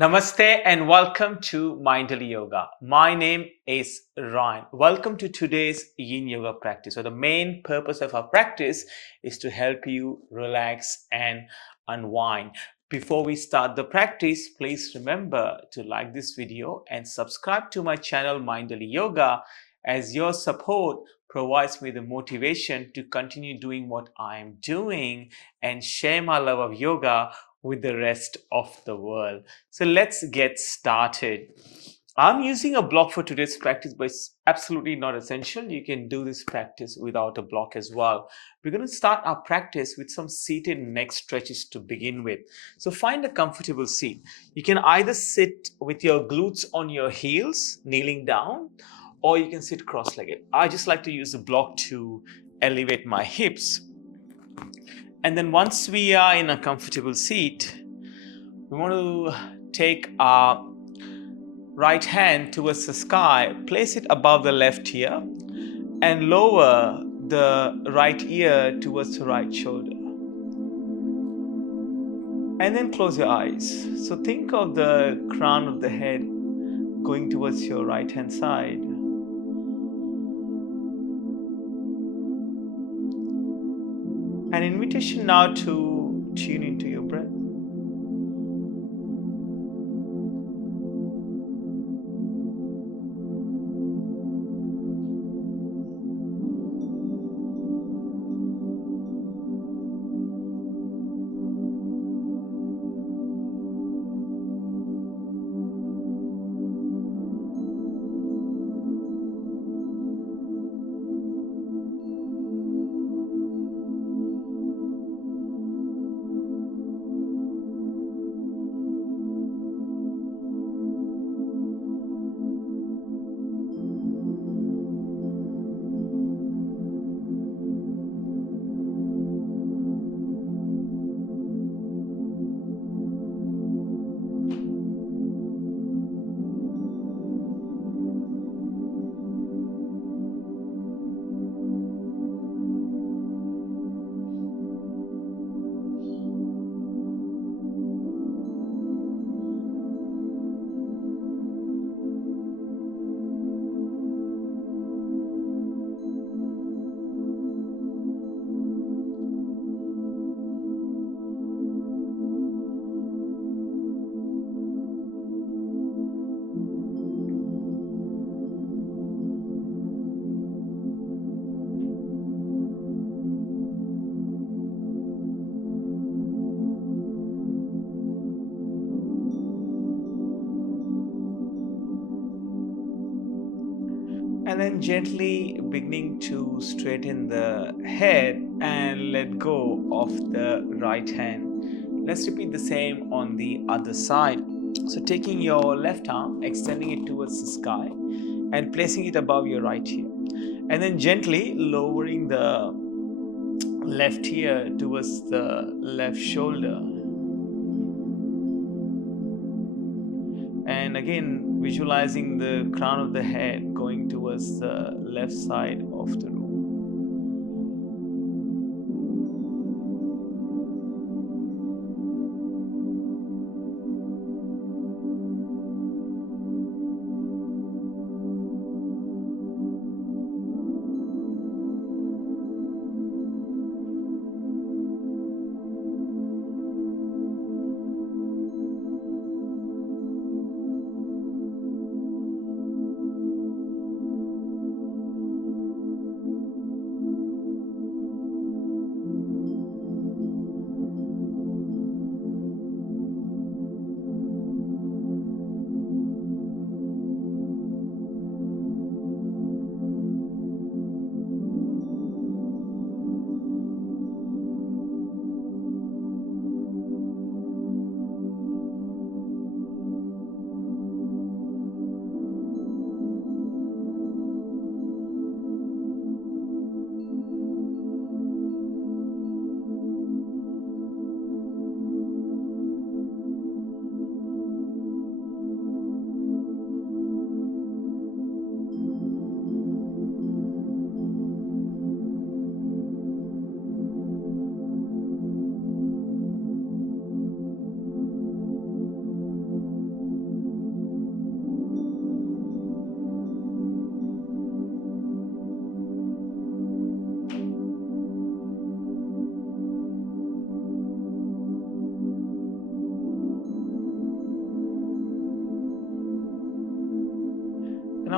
Namaste and welcome to Mindful Yoga. My name is Ryan. Welcome to today's Yin Yoga practice. So, the main purpose of our practice is to help you relax and unwind. Before we start the practice, please remember to like this video and subscribe to my channel Mindful Yoga, as your support provides me the motivation to continue doing what I am doing and share my love of yoga with the rest of the world. So let's get started. I'm using a block for today's practice, but it's absolutely not essential. You can do this practice without a block as well. We're going to start our practice with some seated neck stretches to begin with. So find a comfortable seat. You can either sit with your glutes on your heels, kneeling down, or you can sit cross-legged. I just like to use the block to elevate my hips. And then once we are in a comfortable seat, we want to take our right hand towards the sky, place it above the left ear, and lower the right ear towards the right shoulder. And then close your eyes. So think of the crown of the head going towards your right hand side. An invitation now to tune into your breath. And then gently beginning to straighten the head and let go of the right hand. Let's repeat the same on the other side. So taking your left arm, extending it towards the sky and placing it above your right ear. And then gently lowering the left ear towards the left shoulder. And again, visualizing the crown of the head going towards the left side of the room.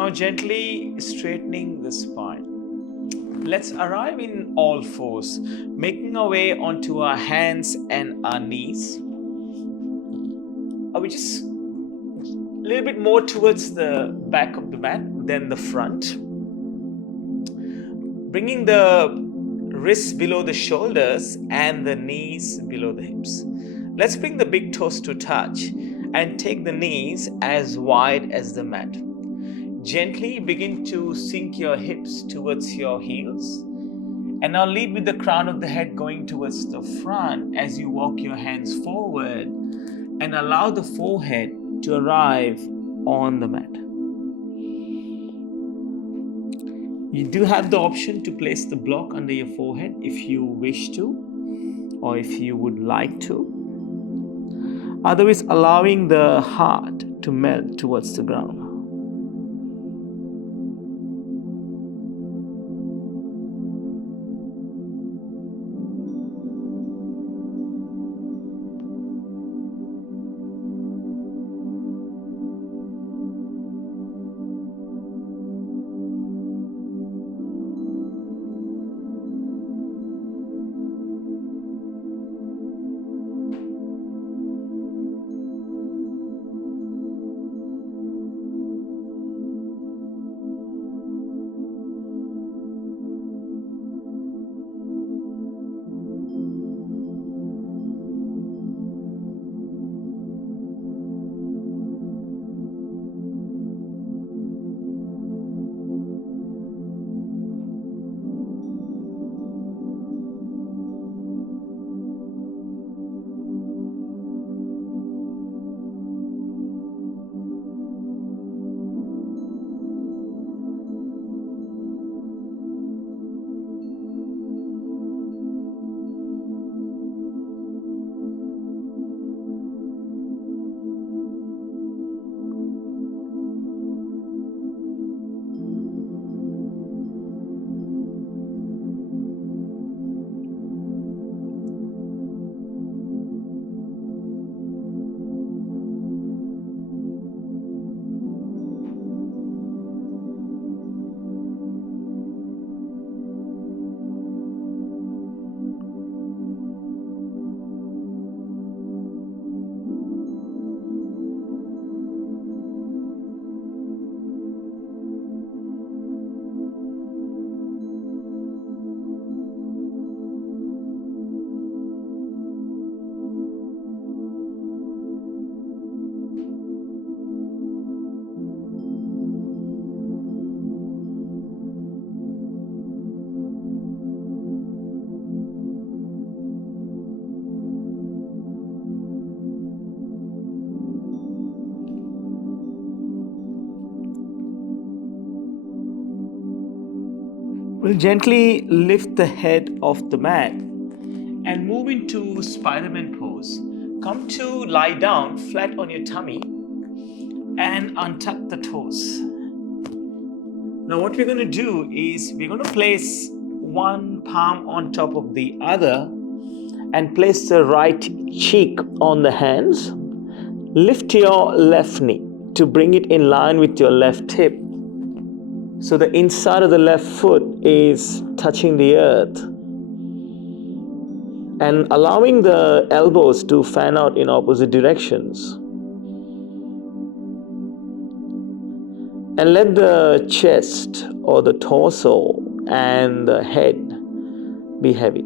Now gently straightening the spine. Let's arrive in all fours, making our way onto our hands and our knees. We just a little bit more towards the back of the mat than the front. Bringing the wrists below the shoulders and the knees below the hips. Let's bring the big toes to touch and take the knees as wide as the mat. Gently begin to sink your hips towards your heels. And now lead with the crown of the head going towards the front as you walk your hands forward and allow the forehead to arrive on the mat. You do have the option to place the block under your forehead if you wish to, or if you would like to. Otherwise, allowing the heart to melt towards the ground. We'll gently lift the head off the mat and move into Spiderman pose. Come to lie down flat on your tummy and untuck the toes. Now what we're going to do is we're going to place one palm on top of the other and place the right cheek on the hands. Lift your left knee to bring it in line with your left hip. So the inside of the left foot is touching the earth. And allowing the elbows to fan out in opposite directions. And let the chest or the torso and the head be heavy.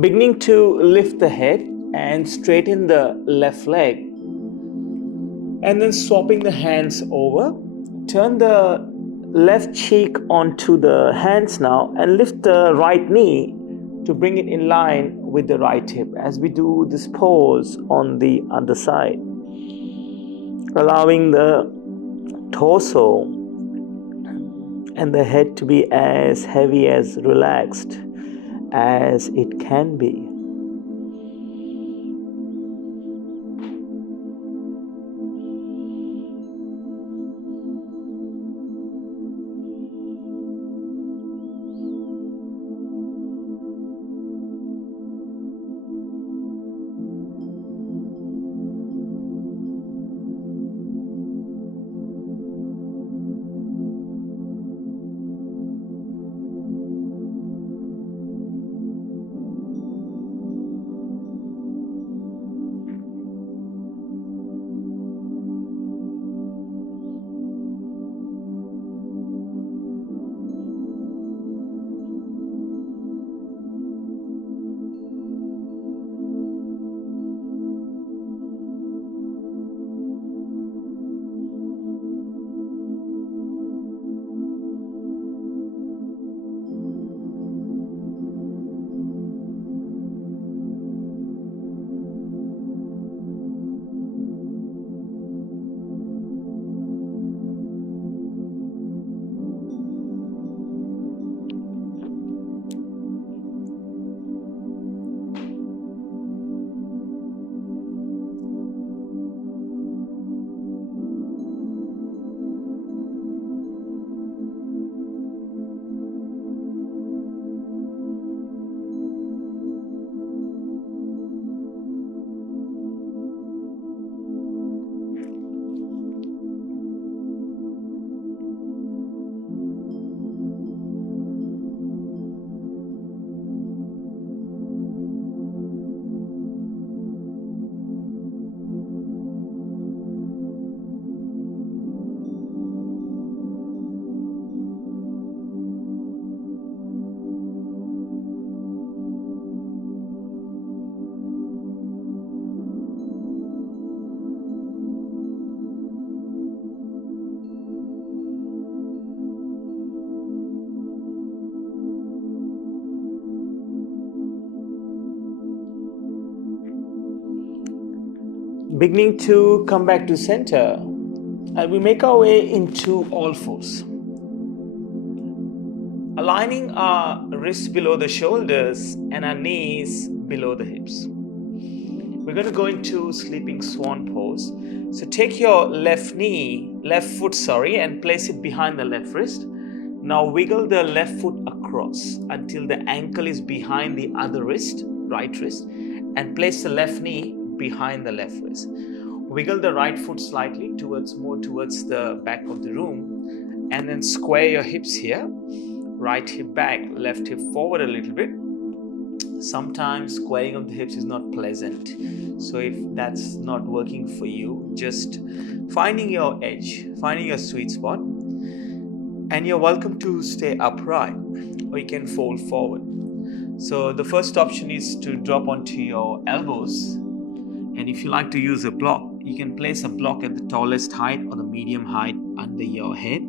Beginning to lift the head and straighten the left leg, and then swapping the hands over. Turn the left cheek onto the hands now and lift the right knee to bring it in line with the right hip as we do this pose on the other side. Allowing the torso and the head to be as heavy, as relaxed as it can be. Beginning to come back to center, and we make our way into all fours. Aligning our wrists below the shoulders and our knees below the hips. We're going to go into sleeping swan pose. So take your left foot, and place it behind the left wrist. Now wiggle the left foot across until the ankle is behind the other wrist, right wrist, and place the left knee behind the left wrist. Wiggle the right foot slightly more towards the back of the room, and then square your hips here. Right hip back, left hip forward a little bit. Sometimes squaring of the hips is not pleasant. So if that's not working for you, just finding your edge, finding your sweet spot. And you're welcome to stay upright, or you can fold forward. So the first option is to drop onto your elbows. And if you like to use a block, you can place a block at the tallest height or the medium height under your head.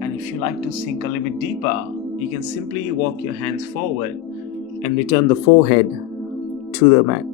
And if you like to sink a little bit deeper, you can simply walk your hands forward and return the forehead to the mat.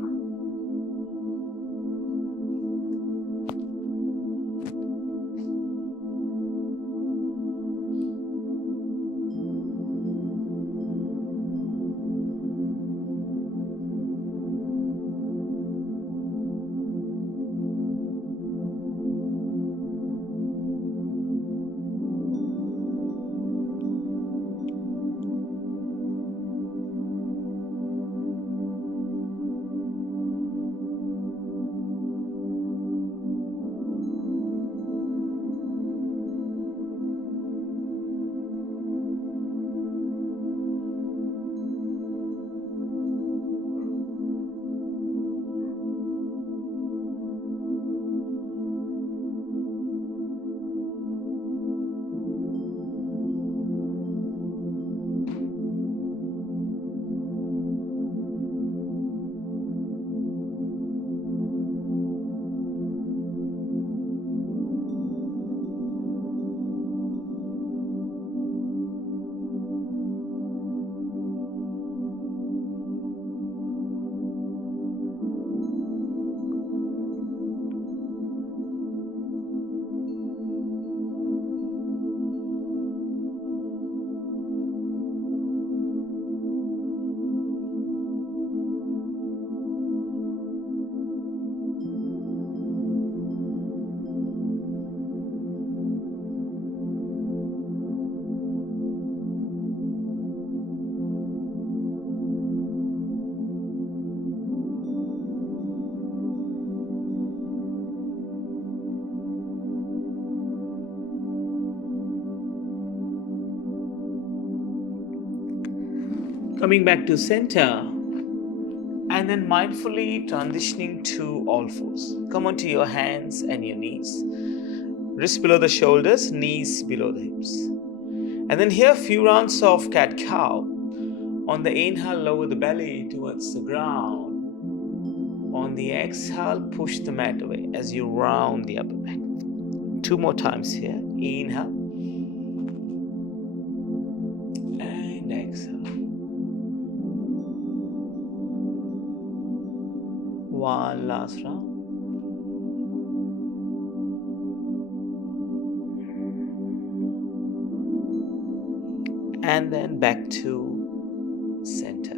Coming back to center, and then mindfully transitioning to all fours. Come onto your hands and your knees. Wrists below the shoulders, knees below the hips. And then here, a few rounds of cat cow. On the inhale, lower the belly towards the ground. On the exhale, push the mat away as you round the upper back. 2 more times here. Inhale and exhale. One last round. And then back to center.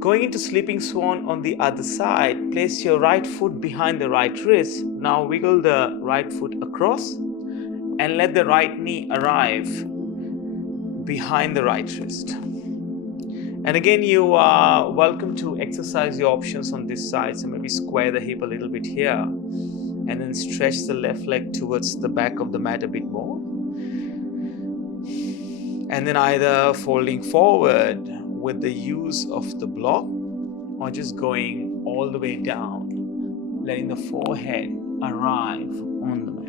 Going into sleeping swan on the other side, place your right foot behind the right wrist. Now wiggle the right foot across and let the right knee arrive behind the right wrist. And again, you are welcome to exercise your options on this side. So maybe square the hip a little bit here and then stretch the left leg towards the back of the mat a bit more. And then either folding forward with the use of the block or just going all the way down, letting the forehead arrive on the mat.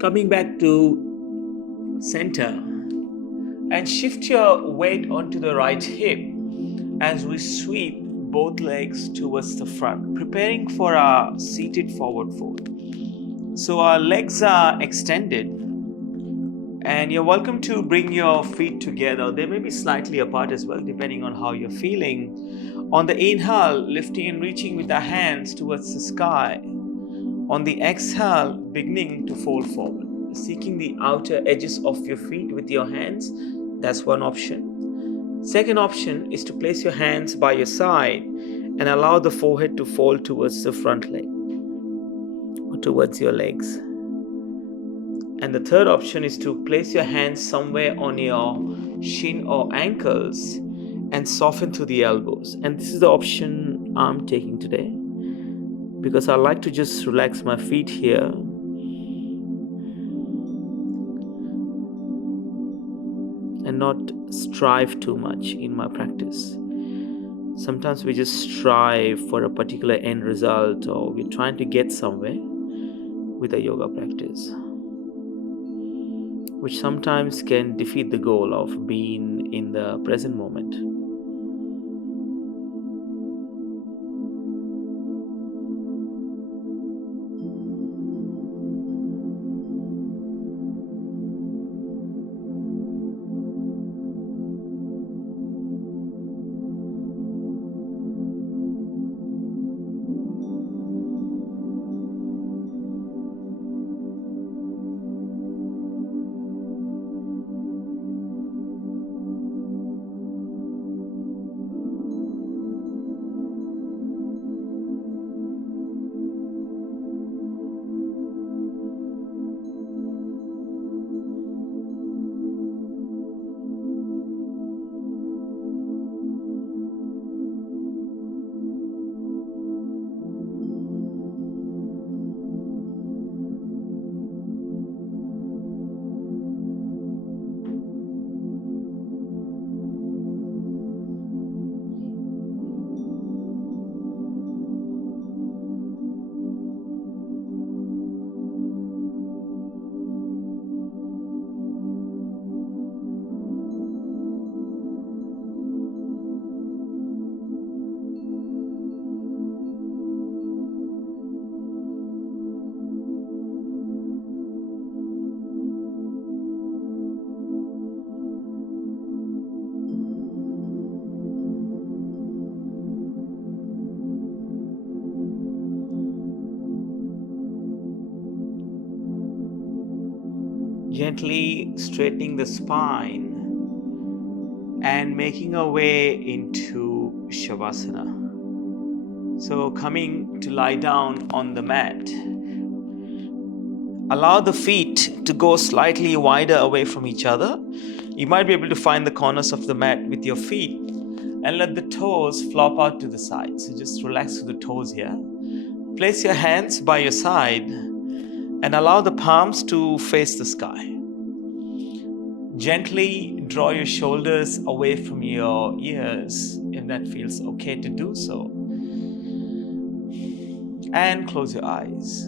Coming back to center and shift your weight onto the right hip as we sweep both legs towards the front, preparing for our seated forward fold. So our legs are extended and you're welcome to bring your feet together. They may be slightly apart as well, depending on how you're feeling. On the inhale, lifting and reaching with our hands towards the sky. On the exhale, beginning to fold forward, seeking the outer edges of your feet with your hands. That's one option. Second option is to place your hands by your side and allow the forehead to fold towards the front leg or towards your legs. And the third option is to place your hands somewhere on your shin or ankles and soften to the elbows. And this is the option I'm taking today, because I like to just relax my feet here and not strive too much in my practice. Sometimes we just strive for a particular end result, or we're trying to get somewhere with a yoga practice, which sometimes can defeat the goal of being in the present moment. Gently straightening the spine and making our way into Shavasana. So, coming to lie down on the mat, allow the feet to go slightly wider away from each other. You might be able to find the corners of the mat with your feet and let the toes flop out to the side. So, just relax with the toes here. Place your hands by your side and allow the palms to face the sky. Gently draw your shoulders away from your ears if that feels okay to do so. And close your eyes.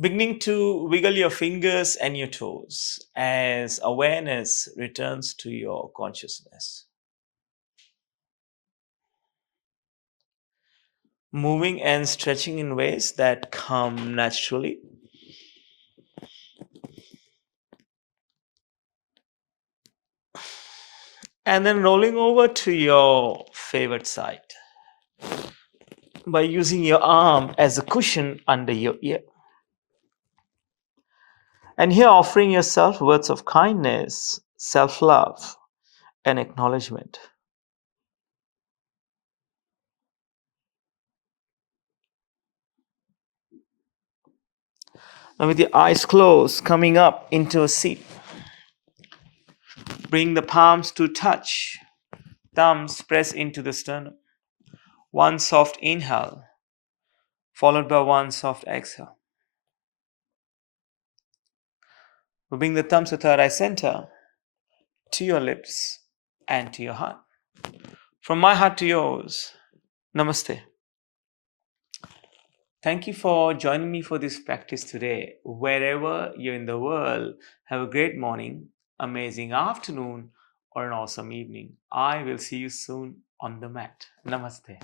Beginning to wiggle your fingers and your toes as awareness returns to your consciousness. Moving and stretching in ways that come naturally. And then rolling over to your favorite side by using your arm as a cushion under your ear. And here offering yourself words of kindness, self love, and acknowledgement. Now, with your eyes closed, coming up into a seat, bring the palms to touch, thumbs press into the sternum. One soft inhale, followed by one soft exhale. We bring the thumbs to third eye center, to your lips, and to your heart. From my heart to yours, Namaste. Thank you for joining me for this practice today. Wherever you're in the world, have a great morning, amazing afternoon, or an awesome evening. I will see you soon on the mat. Namaste.